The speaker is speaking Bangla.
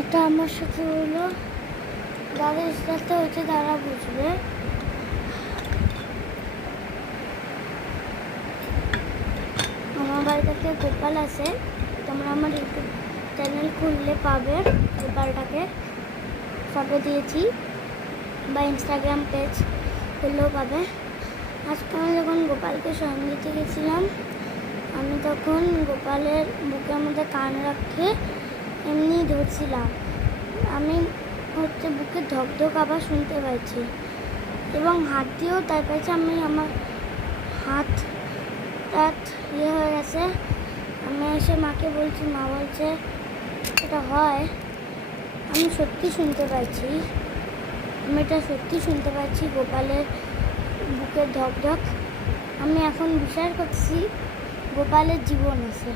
এটা আমার সাথে হলো, যাদের সাথে হচ্ছে তারা বুঝবে। আমার বাড়িতে গোপাল আছে, তোমরা আমার ইউটিউব চ্যানেল খুললে পাবে গোপালটাকে, ফটো দিয়েছি, বা ইনস্টাগ্রাম পেজ খুললেও পাবে। আজকে আমি যখন গোপালকে শয়ন দিতে গেছিলাম, আমি তখন গোপালের বুকের মধ্যে কান রাখে এমনি ধরছিলাম। আমি হচ্ছে বুকে ধকধক আবার শুনতে পাইছি এবং হাত দিয়েও তাই পাইছি। আমি আমার হাত হয়ে গেছে। আমি এসে মাকে বলছি, মা বলছে এটা হয়। আমি সত্যি শুনতে পাচ্ছি, আমি এটা সত্যি শুনতে পাচ্ছি গোপালের বুকের ধকধক। আমি এখন বিশ্বাস করছি গোপালের জীবন আছে।